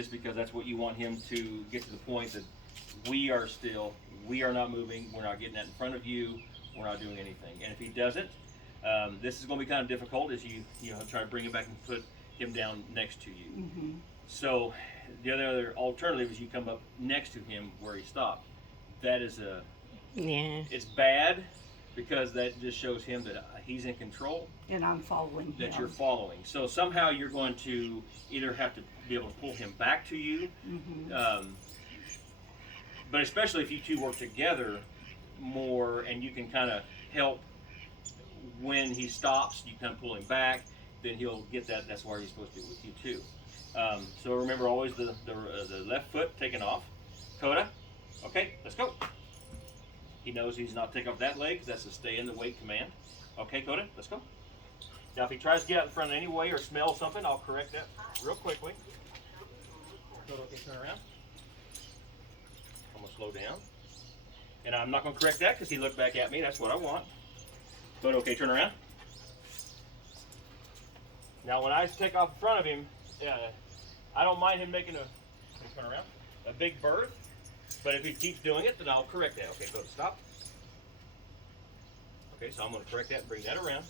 just because that's what you want him to get to the point that we are not moving, we're not getting that in front of you, we're not doing anything. And if he doesn't, this is going to be kind of difficult as you try to bring him back and put him down next to you. Mm-hmm. So the other alternative is you come up next to him where he stopped. That is it's bad because that just shows him that he's in control. And I'm following that him. You're following. So somehow you're going to either have to be able to pull him back to you, but especially if you two work together more and you can kind of help when he stops, you kind of pull him back, then he'll get that. That's where he's supposed to be with you too. So remember always the left foot taken off. Koda, okay, let's go. He knows he's not taking off that leg because that's a stay in the weight command. Okay, Koda, let's go. Now if he tries to get out in front in any way or smell something, I'll correct that real quickly. Koda, okay, turn around. I'm going to slow down. And I'm not going to correct that because he looked back at me. That's what I want. Koda, okay, turn around. Now when I take off in front of him, I don't mind him making a big berth, but if he keeps doing it, then I'll correct that. Okay, go stop. Okay, so I'm going to correct that and bring that around,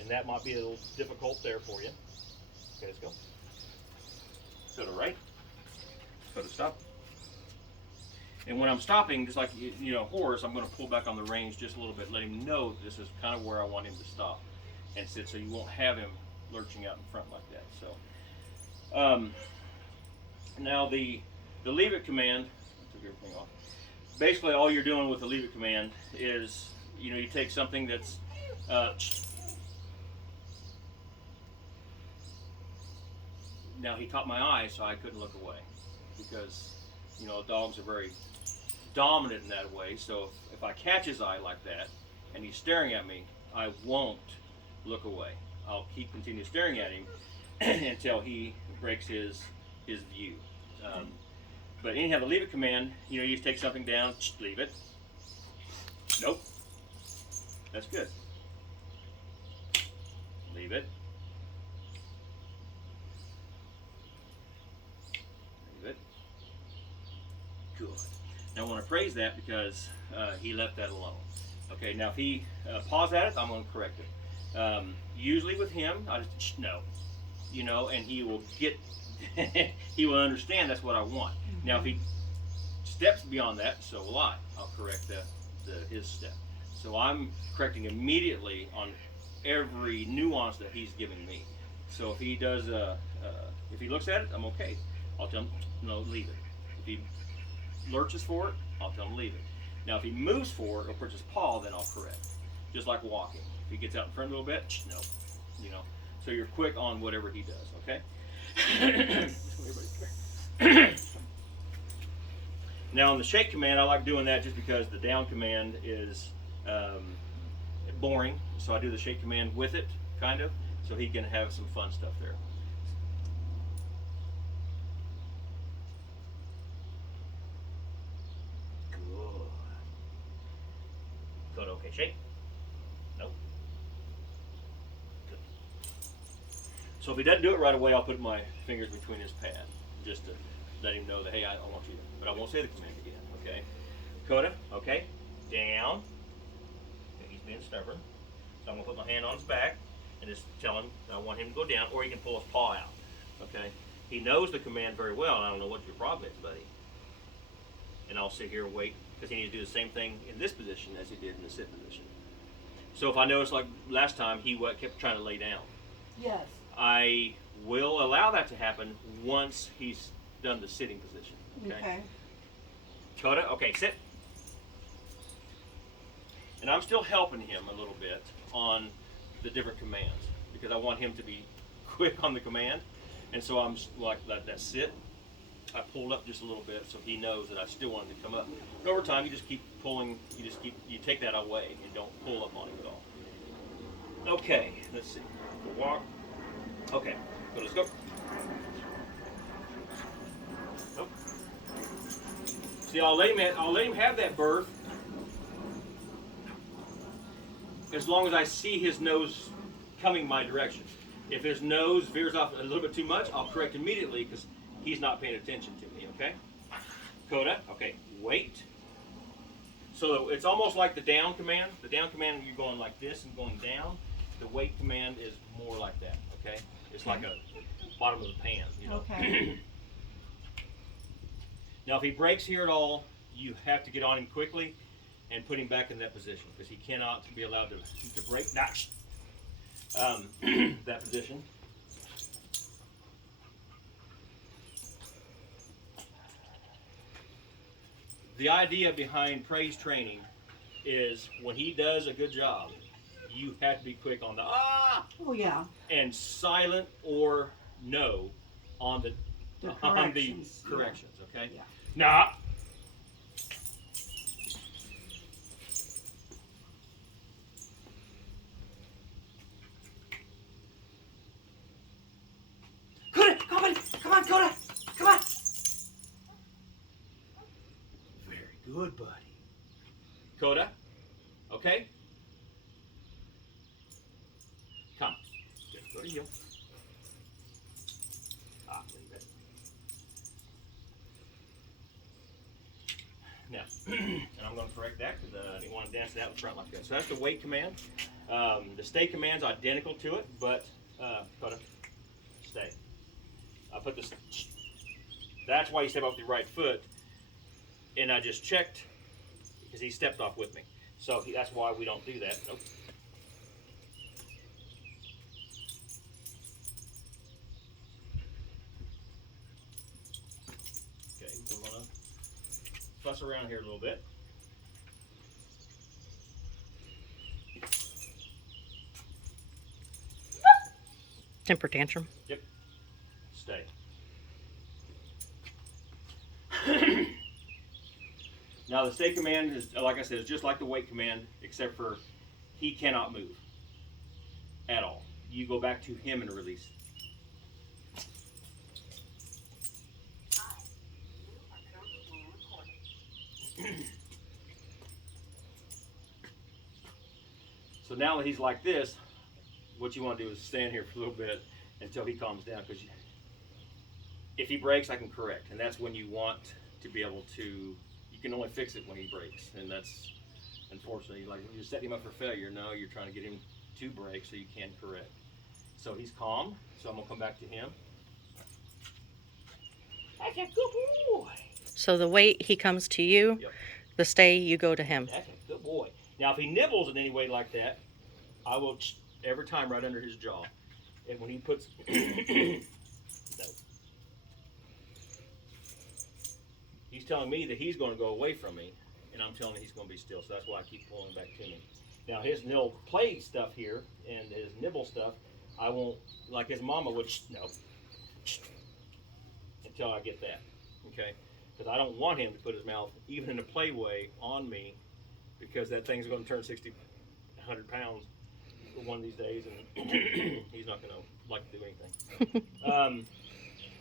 and that might be a little difficult there for you. Okay, let's go. Go to right. Go to stop. And when I'm stopping, just like horse, I'm going to pull back on the reins just a little bit, let him know that this is kind of where I want him to stop, and sit so you won't have him lurching out in front like that. So. Now the leave it command, I took everything off. Basically all you're doing with the leave it command is, you take something that's, now he caught my eye so I couldn't look away because, dogs are very dominant in that way. So if I catch his eye like that and he's staring at me, I won't look away. I'll continue staring at him until he breaks his view. But anyhow, the leave it command, you just take something down, leave it. Nope. That's good. Leave it. Leave it. Good. Now I want to praise that because he left that alone. Okay, now if he paws at it, I'm going to correct it. Usually with him, I just, no. And he will he will understand that's what I want. Now if he steps beyond that, so will I. I'll correct his step. So I'm correcting immediately on every nuance that he's giving me. So if he does, if he looks at it, I'm okay. I'll tell him, no, leave it. If he lurches for it, I'll tell him leave it. Now if he moves for it or puts his paw, then I'll correct. Just like walking. If he gets out in front a little bit, no. So you're quick on whatever he does, okay? Now on the shake command, I like doing that just because the down command is boring. So I do the shake command with it, kind of, so he can have some fun stuff there. Good. Good, okay, shake. Nope. Good. So if he doesn't do it right away, I'll put my fingers between his pad, just to let him know that, hey, I want you to, but I won't say the command again, okay? Koda, okay, down. Okay, he's being stubborn. So I'm gonna put my hand on his back and just tell him I want him to go down, or he can pull his paw out, okay? He knows the command very well, and I don't know what your problem is, buddy. And I'll sit here and wait, because he needs to do the same thing in this position as he did in the sit position. So if I notice, like last time, he kept trying to lay down. Yes. I will allow that to happen once he's done the sitting position. Okay. Koda, okay, sit. And I'm still helping him a little bit on the different commands because I want him to be quick on the command. And so I'm like, let that sit. I pulled up just a little bit so he knows that I still want him to come up. But over time, you just keep pulling, you take that away and don't pull up on him at all. Okay, let's see. Walk. Okay, so let's go. Nope. See, I'll let him have that berth as long as I see his nose coming my direction. If his nose veers off a little bit too much, I'll correct immediately because he's not paying attention to me, okay? Koda, okay, wait. So it's almost like the down command. The down command, you're going like this and going down. The wait command is more like that, okay? It's like a bottom of the pan, you know? Okay. Now, if he breaks here at all, you have to get on him quickly and put him back in that position because he cannot be allowed to break that, that position. The idea behind praise training is when he does a good job, you have to be quick on the Oh yeah. and silent or no on the corrections, okay? Yeah. Nah. Koda, come on, Koda, come on. Very good, buddy. Koda, okay? Come. Just go to heel. Leave it. Now, and I'm going to correct that because I didn't want to dance it out in front like that. So that's the wait command. The stay command's identical to it, but Koda, stay. I put this. That's why you step off with your right foot, and I just checked because he stepped off with me. So that's why we don't do that. Nope. Okay, we're gonna fuss around here a little bit. Temper tantrum. Yep. Stay. Now the stay command is, like I said, is just like the wait command, except for he cannot move at all. You go back to him and release. So now that he's like this, what you want to do is stand here for a little bit until he calms down, because if he breaks, I can correct, and that's when you want to be able to, you can only fix it when he breaks, and that's unfortunately, like when you set him up for failure, no, you're trying to get him to break so you can correct. So he's calm, so I'm going to come back to him. That's a good boy. So the wait, he comes to you. Yep. The stay, you go to him. That's a good boy. Now, if he nibbles in any way like that, I will every time right under his jaw. And when he puts, no. He's telling me that he's going to go away from me, and I'm telling him he's going to be still. So that's why I keep pulling him back to me. Now, his little play stuff here and his nibble stuff, I won't, like his mama would, no, until I get that, okay? Because I don't want him to put his mouth, even in a play way, on me, because that thing's going to turn 60, 100 pounds one of these days, and he's not going to like to do anything.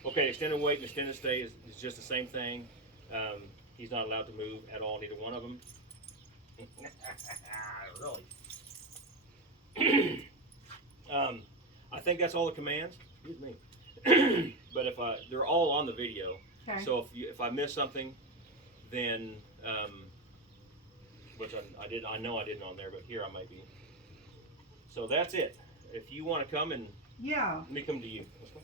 Okay, extended wait and extended stay is just the same thing. He's not allowed to move at all, neither one of them. Really? I think that's all the commands. Excuse me. But they're all on the video. Okay. So if I miss something, then which I know I didn't on there, but here I might be. So that's it. If you want to come and let me come to you. Let's go.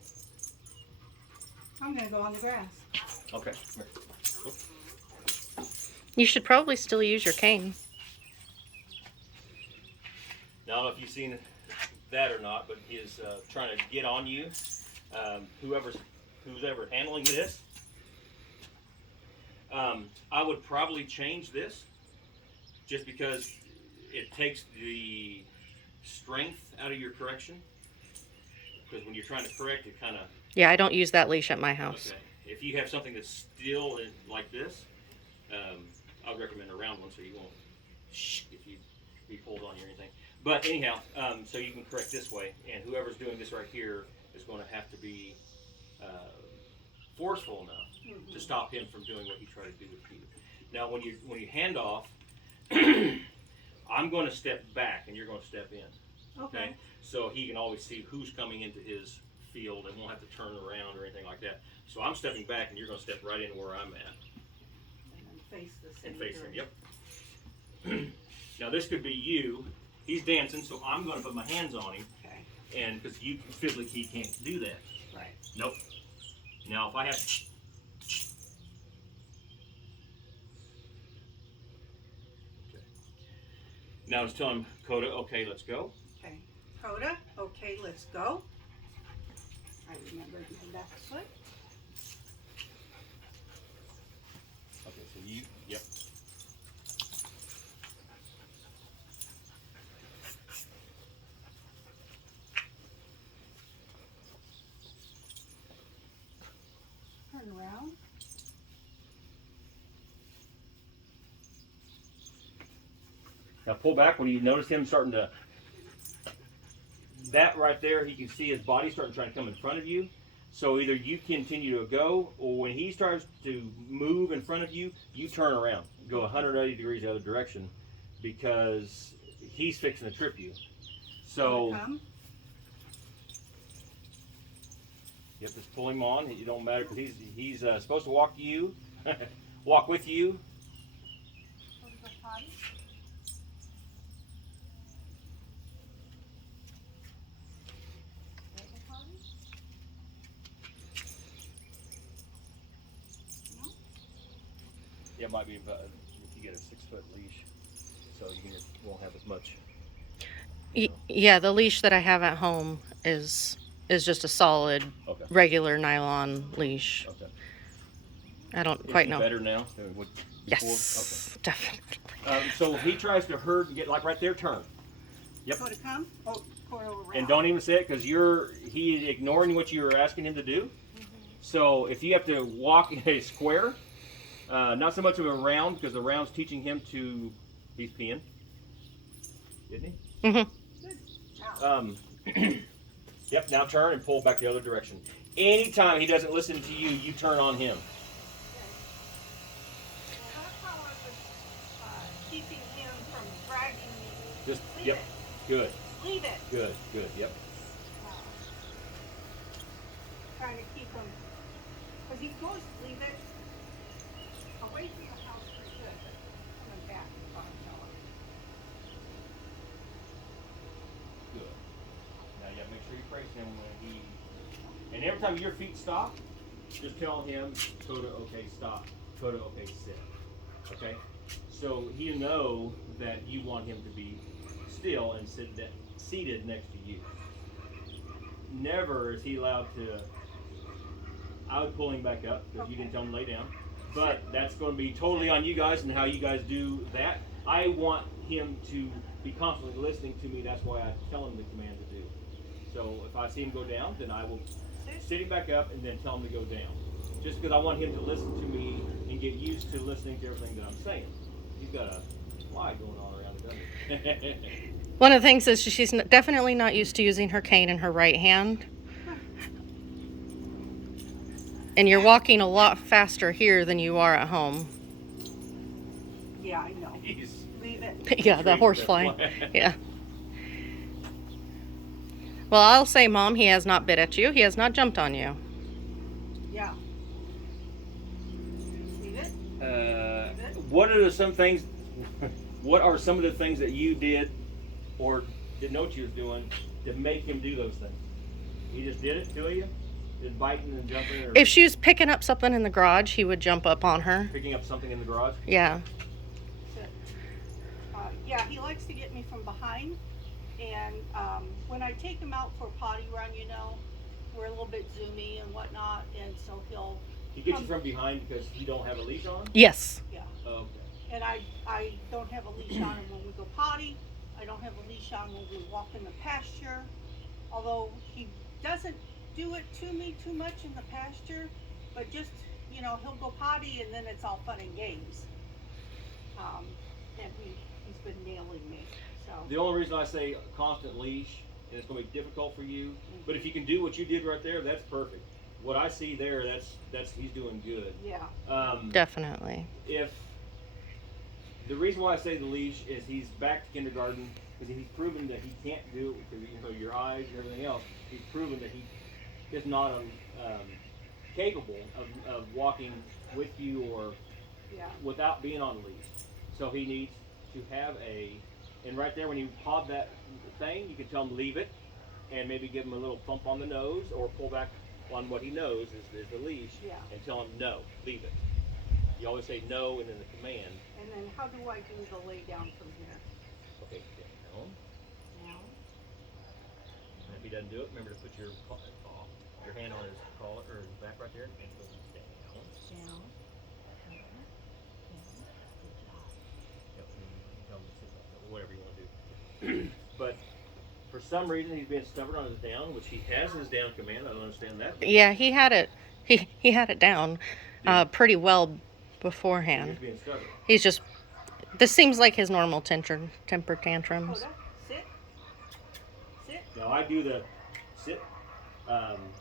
I'm gonna go on the grass. Okay. You should probably still use your cane. Now, if you've seen that or not, but he is trying to get on you. Who's ever handling this, I would probably change this, just because it takes the strength out of your correction. Because when you're trying to correct, it kind of. Yeah, I don't use that leash at my house. Okay. If you have something that's still like this, I would recommend a round one so you won't if he pulls on you or anything. But anyhow, so you can correct this way, and whoever's doing this right here is going to have to be forceful enough to stop him from doing what he tried to do with you. Now, when you hand off, I'm going to step back, and you're going to step in. Okay. So he can always see who's coming into his field and won't have to turn around or anything like that. So I'm stepping back, and you're going to step right into where I'm at. And then face the same And face him, direction. yep. Now this could be you. He's dancing, so I'm going to put my hands on him, Okay. and because you physically can't do that. Right. Nope. Now if I have now it's telling Koda, okay, let's go. Okay. Koda, okay, let's go. I remembered my left foot. Okay, so you, yep. Turn around. Now pull back when you notice him starting to, that right there, he can see his body starting to try to come in front of you. So either you continue to go, or when he starts to move in front of you, you turn around, go 180 degrees the other direction, because he's fixing to trip you. So, Come. yep, just pull him on. It don't matter, because he's supposed to walk you, walk with you. Go to the potty. Go to the potty. No? Yeah, it might be about, if you get a 6-foot leash, so you won't have as much. Yeah, the leash that I have at home is just a solid, Okay. regular nylon leash. Okay. I don't Is quite he know. better now than what before? Yes, definitely. Okay. So if he tries to hurt and get like right there, turn. Yep. Koda, come. Oh, Koda around. And don't even say it, because he's ignoring what you were asking him to do. So if you have to walk in a square, not so much of a round, because the round's teaching him to, he's peeing, isn't he? Mhm. Yep, now turn and pull back the other direction. Anytime he doesn't listen to you, you turn on him. Well, that's how I was keeping him from dragging me. Just, Leave yep, it. good, Leave it. good, good, yep. Trying to keep him, because he goes to leave it away from the house pretty good, but coming back is what I'm telling him. Good. Now you gotta make sure you praise him when he, and every time your feet stop, just tell him, Koda, okay, stop. Koda, okay, sit. Okay? So he'll know that you want him to be still and seated next to you. Never is he allowed to, I would pull him back up, because you can tell him to lay down. But that's going to be totally on you guys and how you guys do that. I want him to be constantly listening to me. That's why I tell him the command to do. So if I see him go down, then I will sit him back up and then tell him to go down. Just because I want him to listen to me and get used to listening to everything that I'm saying. He's got a fly going on around the gun. One of the things is she's definitely not used to using her cane in her right hand. And you're walking a lot faster here than you are at home. Yeah, I know. He's Leave it. Yeah, the horse fly. Yeah. Well, I'll say, Mom, he has not bit at you. He has not jumped on you. Yeah. Leave it. What are some things? What are some of the things that you did, or didn't know what you was doing, to make him do those things? He just did it to you, just biting and jumping, or If she was picking up something in the garage, he would jump up on her. picking up something in the garage. Yeah. Sit. Yeah, he likes to get me from behind. And when I take him out for a potty run, you know, we're a little bit zoomy and whatnot. And so he'll, He gets you from behind because you don't have a leash on. Yes. yeah. Oh, okay. And I don't have a leash on him when we go potty. I don't have a leash on when we walk in the pasture. Although he doesn't do it to me too much in the pasture, but just, you know, he'll go potty and then it's all fun and games. And he's been nailing me. So The only reason I say constant leash, and it's going to be difficult for you, but if you can do what you did right there, that's perfect. What I see there, that's he's doing good. yeah. Definitely. If the reason why I say the leash is he's back to kindergarten, because he's proven that he can't do it because, you know, your eyes and everything else. He's proven that he is not capable of walking with you or Yeah. without being on a leash. So he needs to have and right there when you pod that thing, you can tell him leave it, and maybe give him a little thump on the nose or pull back on what he knows is the leash, Yeah. and tell him no, leave it. You always say no and then the command. And then how do I do the lay down from here? Okay, down. Now. And if he doesn't do it, remember to put your hand on his collar or his back right there, and go down. Down. Yep, and you tell him to sit back, or whatever you want to do. But for some reason, he's being stubborn on his down, which he has his down command. I don't understand that. Yeah, he had it. He had it down pretty well beforehand. He's being stubborn. He's just. This seems like his normal temper tantrums. Koda, sit. Sit. Now I do the sit,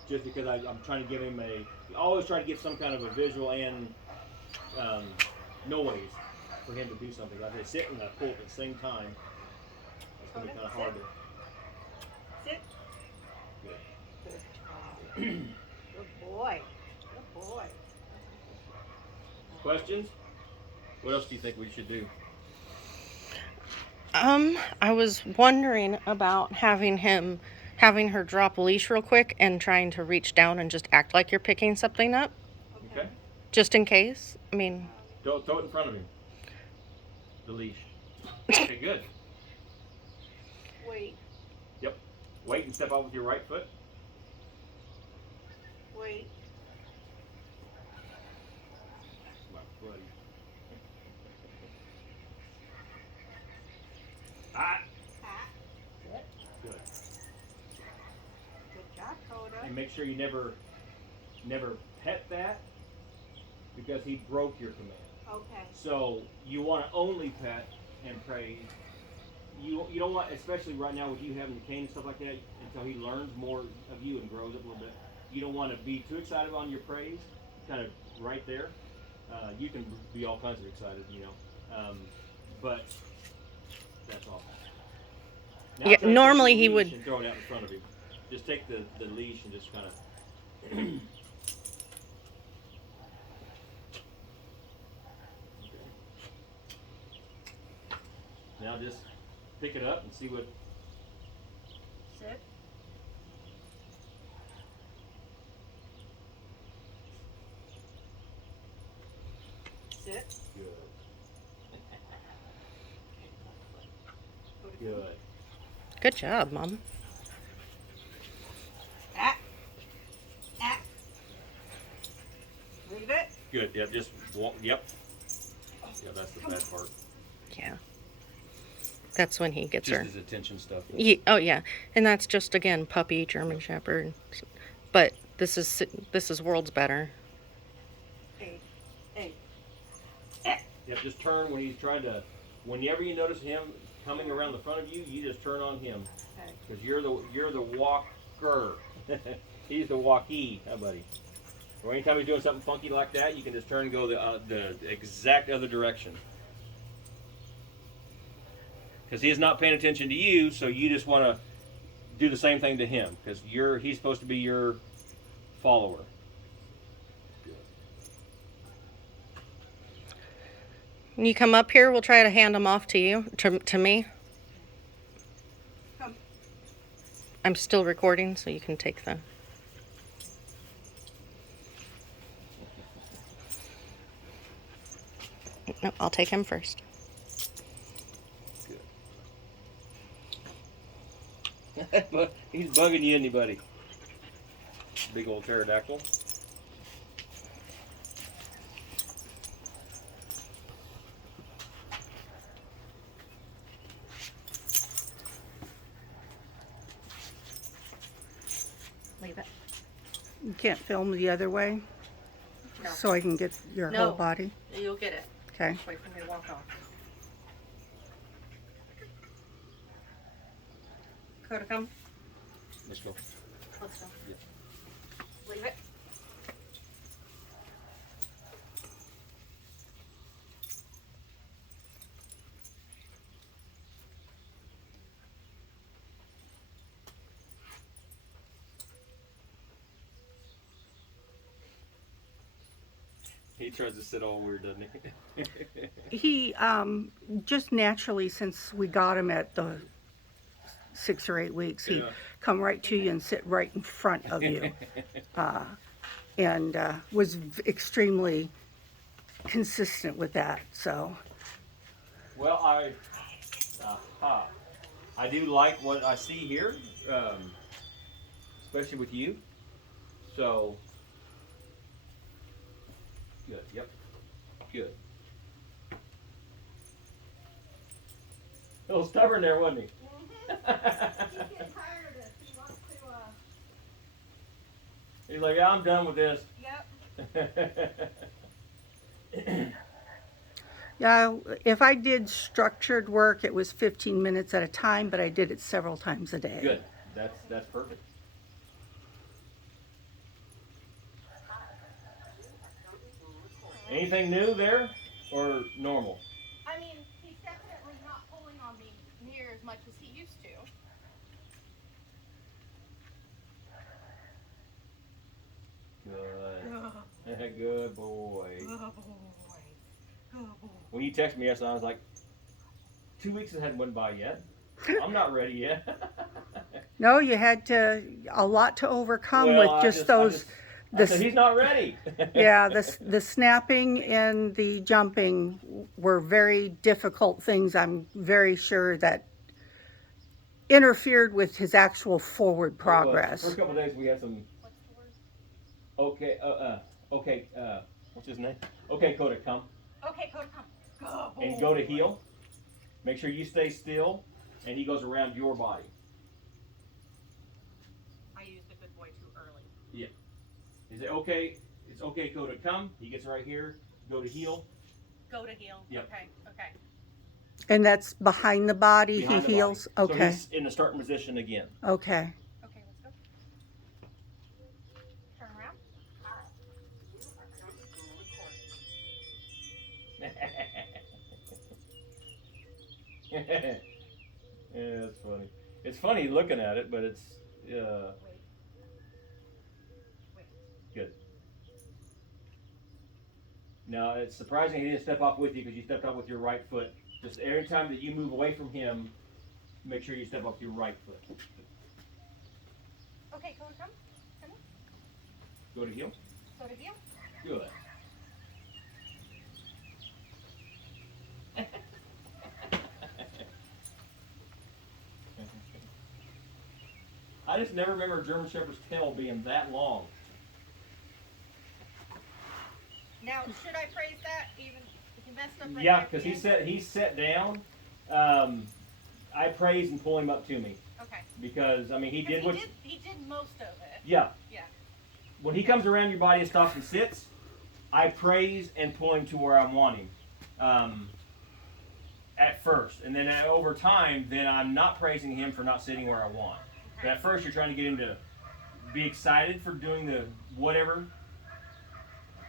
just because I'm trying to give him I always try to get some kind of a visual and noise for him to do something. I say sit and I pull at the same time. It's going to be kind of hard to. Sit. Good. Good boy. Good boy. Questions? What else do you think we should do? I was wondering about having her drop a leash real quick and trying to reach down and just act like you're picking something up, Okay. just in case. I mean, Throw it in front of him. The leash. Okay, good. Wait. Yep. Wait and step out with your right foot. Wait. My buddy. Ah. Ah. Good. Good job, Koda. And make sure you never pet that, because he broke your command. Okay. So you want to only pet and praise. You don't want, especially right now with you having the cane and stuff like that, until he learns more of you and grows up a little bit. You don't want to be too excited on your praise, kind of right there. You can be all kinds of excited, but that's all. Now Yeah, try to take normally the he leash would- and throw it out in front of him. Just take the leash and just kind of. Now just pick it up and see what. Sit. Sit. Good. Good. good job, Mom. Ah. Ah. Leave it. Good. Yep. Just walk. Yep. Yeah, that's the bad part. Yeah. That's when he gets Just her. his attention stuff. Oh yeah, and that's just again puppy German Shepherd, but this is worlds better. Hey. Hey. Yep. Just turn when he's trying to. Whenever you notice him coming around the front of you, you just turn on him, Okay. because you're the walker. He's the walkie, huh, buddy? Or anytime he's doing something funky like that, you can just turn and go the exact other direction. Because he is not paying attention to you, so you just want to do the same thing to him, because he's supposed to be your follower. When you come up here, we'll try to hand them off to you, to me. Come. I'm still recording, so you can take the. No, I'll take him first. Good. He's bugging you, anybody? Big old pterodactyl. Leave it. You can't film the other way, No. so I can get your No. whole body. You'll get it. Okay. Wait for me to walk off. Koda, come. Let's go. Let's go. Yeah. Leave it. He tries to sit all weird, doesn't he? He just naturally, since we got him at the 6 or 8 weeks, he Yeah. come right to you and sit right in front of you, and was extremely consistent with that. So Well, I do like what I see here, especially with you. So, good. Yep, good. A little stubborn there, wasn't he? He's getting tired of it. He wants to. He's like, yeah, I'm done with this. Yep. Yeah, if I did structured work, it was 15 minutes at a time, but I did it several times a day. Good. That's perfect. Anything new there, or normal? I mean, he's definitely not pulling on me near as much as he used to. Good. Good boy. Good boy. Good boy. When you texted me yesterday, I was like, 2 weeks hadn't went by yet. I'm not ready yet. No, you had a lot to overcome Well, with just those. I said, he's not ready. Yeah, the snapping and the jumping were very difficult things. I'm very sure that interfered with his actual forward progress. First couple of days we had some. Okay, okay, what's his name? Okay, Koda, come. Okay, Koda, come. Go. And go to heel. Make sure you stay still, and he goes around your body. I used the good boy too early. Yeah. He said, okay, it's okay, Koda, come. He gets right here. Go to heel. Go to heel. Yep. Okay, okay. And that's behind the body, Behind he the heals? body. Okay. So he's in the starting position again. Okay. Okay, let's go. Turn around. Yeah, it's funny. It's funny looking at it, but it's Wait. good. Now it's surprising he didn't step off with you because you stepped off with your right foot. Just every time that you move away from him, make sure you step off your right foot. Okay, Koda, come. Come on. Go to heel. Go to heel. Good. I just never remember a German Shepherd's tail being that long. Now, should I praise that even if you messed up right Yeah, there at because the end? he sat down. I praise and pull him up to me Okay. because I mean he did what. He did most of it. Yeah. Yeah. When he comes around your body and stops and sits, I praise and pull him to where I want him. At first, and then over time, then I'm not praising him for not sitting where I want. But at first, you're trying to get him to be excited for doing the whatever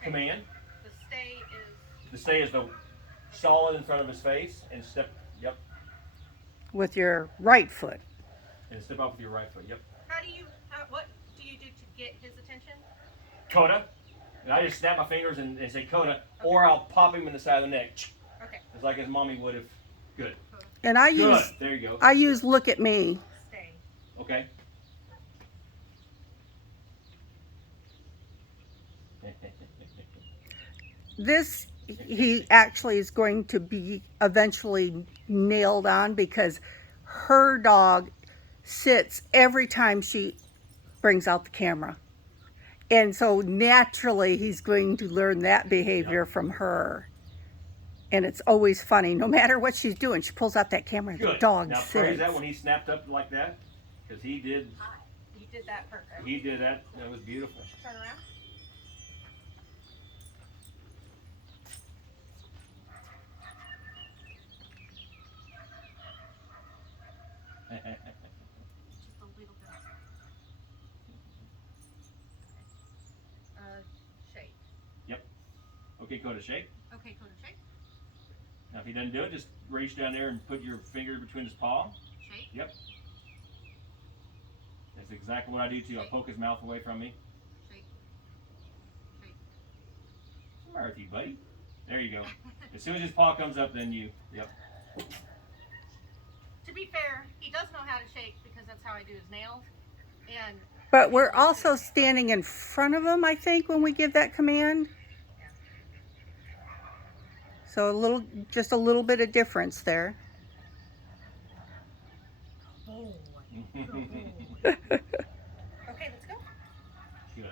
command. The stay is. The stay is the solid in front of his face and step. Yep. With your right foot. And step up with your right foot. Yep. What do you do to get his attention? Koda. And I just snap my fingers and say Koda, or I'll pop him in the side of the neck. Okay. It's like his mommy would have. Good. And I Good. use There you go. I use look at me. Stay. Okay. This he actually is going to be eventually nailed on because her dog sits every time she brings out the camera. And so naturally he's going to learn that behavior from her. And it's always funny. No matter what she's doing, she pulls out that camera and the Good. dog Now sits. praise that when he snapped up like that, because he did. You did that perfect. He did that. That was beautiful. Turn around. Just a little bit. Shake. Okay, Koda, shake. Okay, Koda, shake. Now, if he doesn't do it, just reach down there and put your finger between his paw. Shake. Yep. That's exactly what I do too. I poke his mouth away from me. Shake. Shake. Come here with you, buddy. There you go. As soon as his paw comes up, then you, yep. To be fair, he does know how to shake because that's how I do his nails. And But we're also standing in front of him, I think, when we give that command. So just a little bit of difference there. okay, let's go. Good.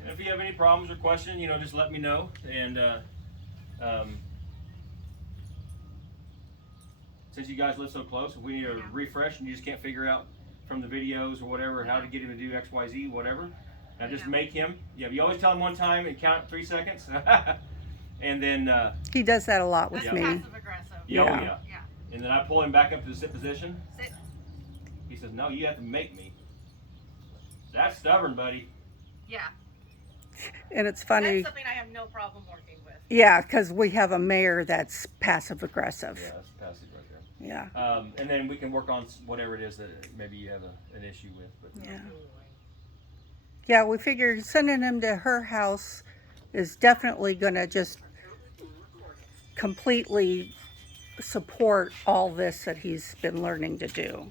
And if you have any problems or questions, just let me know. And since you guys live so close, if we need a refresh and you just can't figure out from the videos or whatever how to get him to do X, Y, Z, whatever, now just make him. Yeah, you always tell him one time and count 3 seconds, and then He does that a lot with That's me. passive aggressive. yeah. Yeah. And then I pull him back up to the sit position. Sit. He says, "No, you have to make me." That's stubborn, buddy. Yeah. And it's funny. That's something I have no problem working with. Yeah, because we have a mayor that's passive aggressive. Yeah, that's passive right there. Yeah. And then we can work on whatever it is that maybe you have an issue with. But Yeah. Yeah, we figured sending him to her house is definitely going to just completely support all this that he's been learning to do.